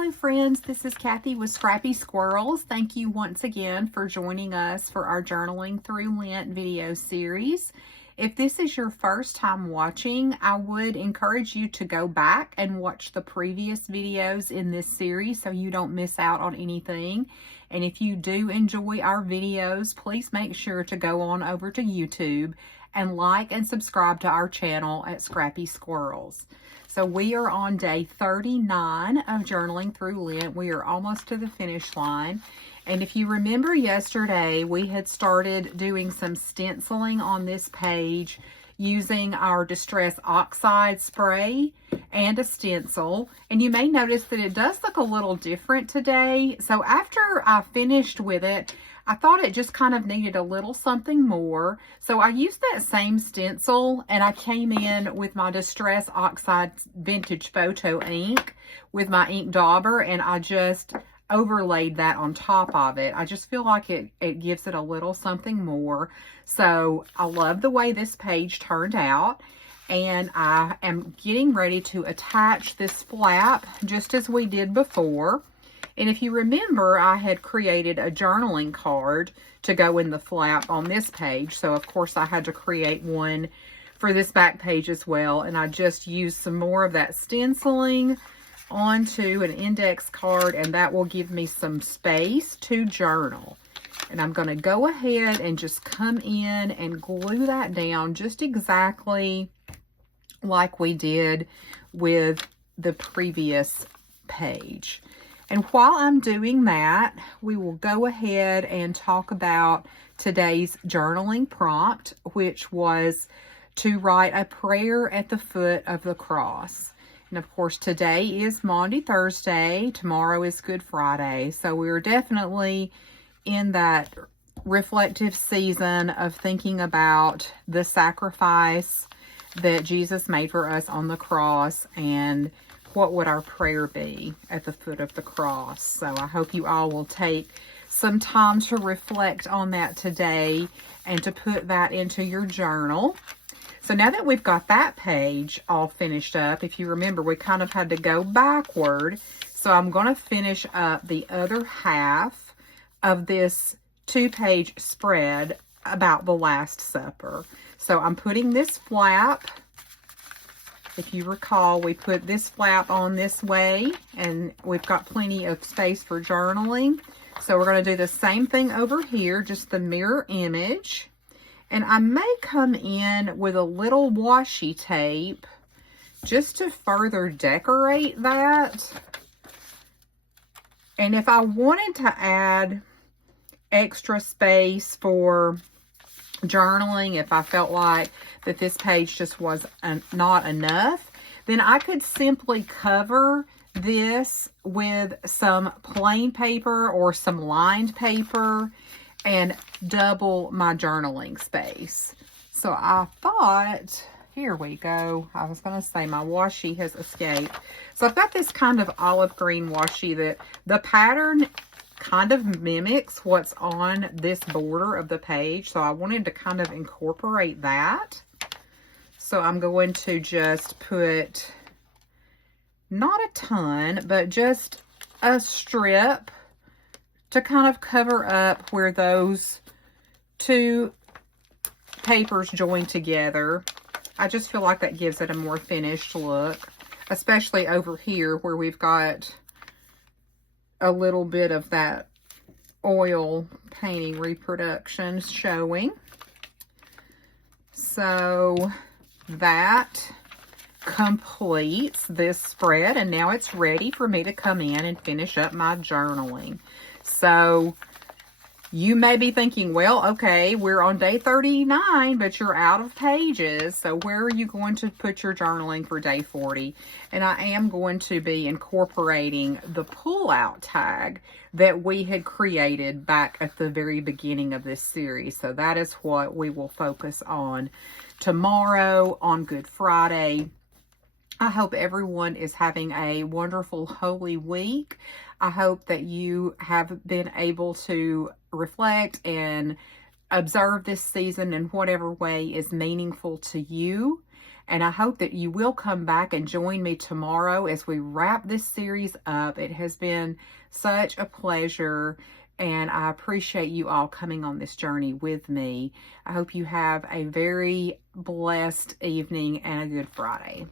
Hello friends, this is Kathy with Scrappy Squirrels. Thank you once again for joining us for our Journaling Through Lent video series. If this is your first time watching, I would encourage you to go back and watch the previous videos in this series so you don't miss out on anything. And if you do enjoy our videos, please make sure to go on over to YouTube and like and subscribe to our channel at Scrappy Squirrels. So we are on day 39 of Journaling Through Lent. We are almost to the finish line. And if you remember yesterday, we had started doing some stenciling on this page using our Distress Oxide spray and a stencil. And you may notice that it does look a little different today. So after I finished with it, I thought it just kind of needed a little something more. So I used that same stencil and I came in with my Distress Oxide Vintage Photo ink with my ink dauber, and I just overlaid that on top of it. I just feel like it gives it a little something more. So I love the way this page turned out, and I am getting ready to attach this flap just as we did before. And if you remember, I had created a journaling card to go in the flap on this page. So of course I had to create one for this back page as well. And I just used some more of that stenciling onto an index card, and that will give me some space to journal. And I'm going to go ahead and just come in and glue that down just exactly like we did with the previous page. And while I'm doing that, we will go ahead and talk about today's journaling prompt, which was to write a prayer at the foot of the cross. And of course, today is Maundy Thursday. Tomorrow is Good Friday. So we're definitely in that reflective season of thinking about the sacrifice that Jesus made for us on the cross, and what would our prayer be at the foot of the cross. So I hope you all will take some time to reflect on that today and to put that into your journal. So now that we've got that page all finished up, if you remember, we kind of had to go backward. So I'm going to finish up the other half of this 2-page spread about the Last Supper. So I'm putting this flap. If you recall, we put this flap on this way, and we've got plenty of space for journaling. So we're going to do the same thing over here, just the mirror image. And I may come in with a little washi tape just to further decorate that. And if I wanted to add extra space for journaling, if I felt like that this page just was not enough, then I could simply cover this with some plain paper or some lined paper and double my journaling space. So I thought, here we go. I was going to say my washi has escaped. So I've got this kind of olive green washi that the pattern kind of mimics what's on this border of the page. So I wanted to kind of incorporate that. So I'm going to just put, not a ton, but just a strip to kind of cover up where those two papers join together. I just feel like that gives it a more finished look, especially over here where we've got a little bit of that oil painting reproduction showing. So that completes this spread, and now it's ready for me to come in and finish up my journaling. So you may be thinking, well, okay, we're on day 39, but you're out of pages. So where are you going to put your journaling for day 40? And I am going to be incorporating the pull-out tag that we had created back at the very beginning of this series. So that is what we will focus on tomorrow on Good Friday. I hope everyone is having a wonderful Holy Week. I hope that you have been able to reflect and observe this season in whatever way is meaningful to you. And I hope that you will come back and join me tomorrow as we wrap this series up. It has been such a pleasure, and I appreciate you all coming on this journey with me. I hope you have a very blessed evening and a good Friday.